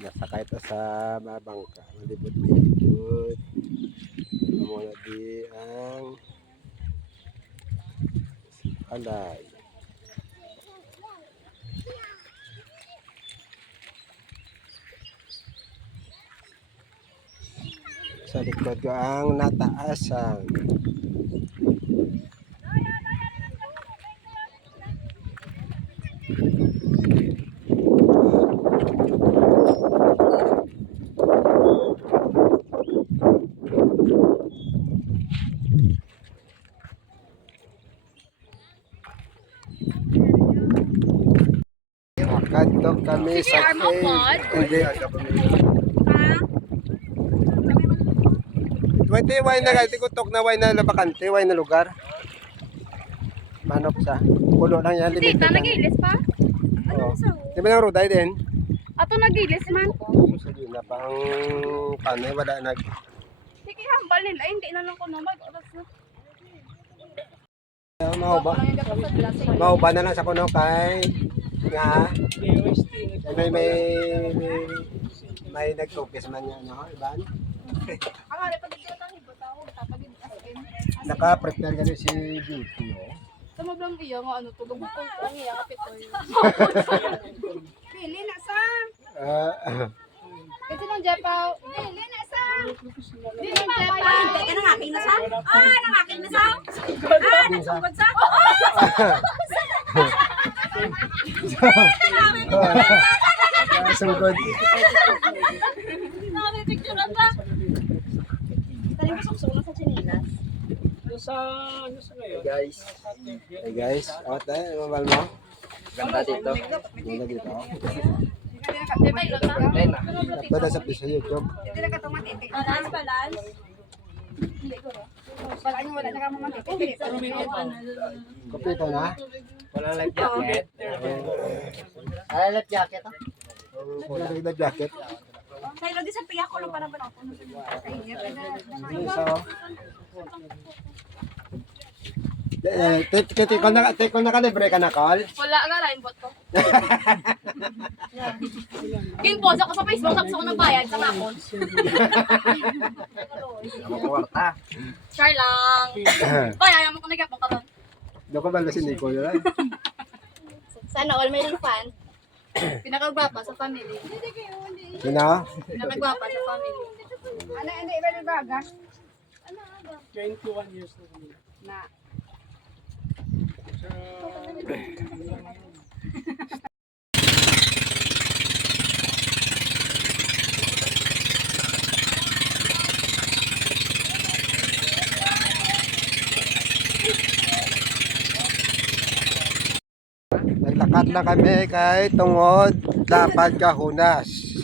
Nasakay ito sa bangka. Malibot-libot. Muna di ang alay. Sa likod ko ang nataasan. Kadto kami sa cave. Hindi. Wait, way na kahit ikutok na way na labakante, way na lugar. Manok sa. Pulo lang yan. Hindi, nagilis pa? Oo. Di ba nang ruday din? Ato nagilis man. Sige na pang panay, wala nag... Sige, hambal nila. Ay, hindi na lang ko na mag-oras na. Mauba na lang sa kuno kay nga may nagtupis man yan, no? Iban? Ang hari pa dito tang hibo tao, tapagin asin. Naka-prepare ganun si Beauty, no? Tumablang iya nga ano to, gabukol ko ang iya kapitoy. Pili na sa. Kasi nang Jepaw. Pili na sa. Pili na Jepaw. Hindi ka nang aking na sa? Nang aking na sa? Nagsugod sa? Sugod. Sabi picture na ba? Tali mo suksok na sa chinilas. Hey guys, awat tayo, mabal mo? Ganda dito. Ganda dito. Bada sa piso YouTube. Hindi na ka tumatiti. Balance. Wala nyo, wala na ka mamatiti. Kompleto na? Walang life jacket. Ay, life jacket. Wala na jacket. Sa ilo di sa piyak ko lang para ba ako. Take ko na kalibre ka na, Col? Wala nga, line bot ko. Kinpost ako sa Facebook, tapos ako nagbayad sa nakon. Char lang. Kaya ayaw mo ko nagkapong karon. Doon ko ba si Nico yun? Sana all may fan. Pinakagwapa sa family. Sino? Pinakagwapa sa family. Ano, hindi ba yung baga? 21 years na kami. Na. Naglakad na kami kay tungod lapad kahunas.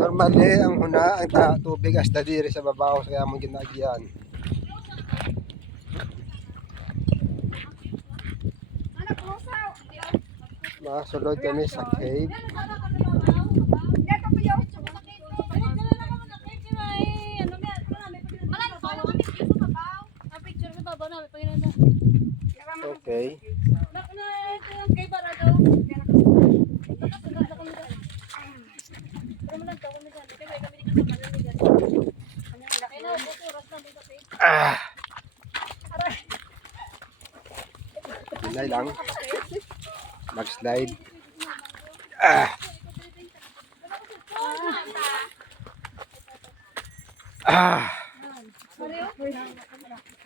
Normally ang huna ang tubig hasta diri sa babaw kaya mo ginagyan. Masulod kami sa cave. Okay. Slide lang. Mag-slide.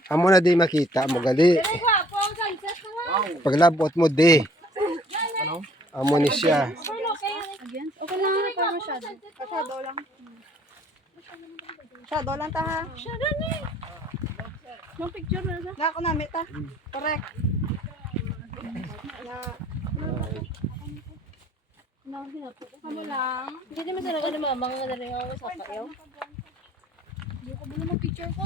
Amo na di makita mo gali. Paglabot mo di. Amo ni siya. Okay lang, para masyado. Shadow lang. Shadow lang ta ha. Shadow ni. Yung picture na sa. Ako na ta. Correct. Na Kamu lang. Hindi naman talaga na mamang na rin ako sa kayo. Hindi ko ba naman picture ko?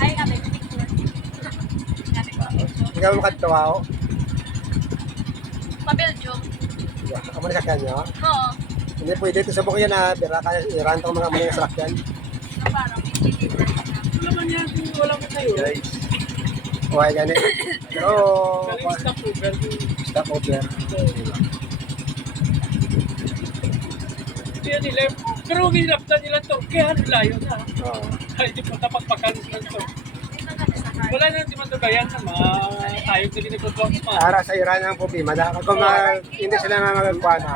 Ay, kami picture. Ikaw mo katuwa ako. Pa-Belgium. Amo na sa kanya. Oo. Hindi pwede ito sa buko yan ha. Bira kaya iran tong mga mga salakyan. Parang hindi. Wala man yan kung wala ko kayo. Guys. buhay ganit. Pero, Galing stop over. stop over. Kaya nila, pero hinap na nila to. Kaya layo na. Oo. Ay, di pa tapagpakalis lang to. Wala na di man to bayan na ayog na ginagawa ma. Para sa Iran ang problema. Dahil kung hindi sila magagkuha na.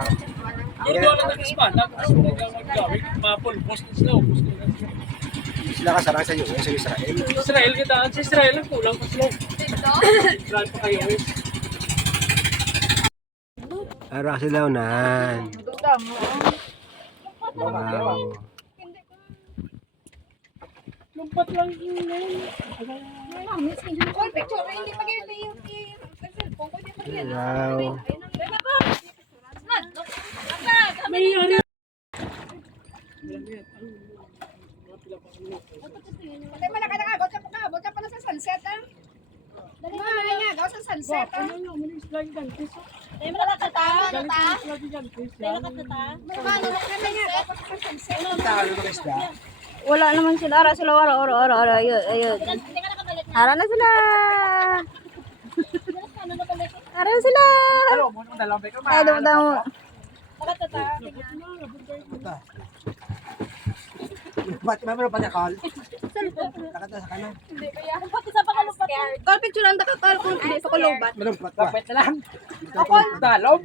Yung doon na nag-span, nag-gawin, mapulpos na sila, upos na sila. Sila kasarang sa US, sa Israel. Israel kitaan, sa Israel ang kulang pa sila. Israel pa kayo eh. Ara sila unan. Wow. Lumpat lang yun eh. Call picture, hindi mag-i-pay yung cellphone ko, hindi mag-i- Wow. May ano. Patay mo na ka na, bot ka pala sa sunset, ah. Dali mo na nga, gaw sa sunset, ah. Ano yung manis lang yan, kiso. Dali mo na ka ta, Lagi yan, kiso. Mano na ka na nga, gaw pa sa sunset. Talo ng isda. Wala naman sila. Ara sila. Ara. Ayun. Ara na sila. Ara na sila. Ay, damo. Ba't may mga patakal? Nakata sa kanan. Call picture ang dakakal kung hindi sa kulubat. Malumpat pa. Kapit na lang. Ako, dalog.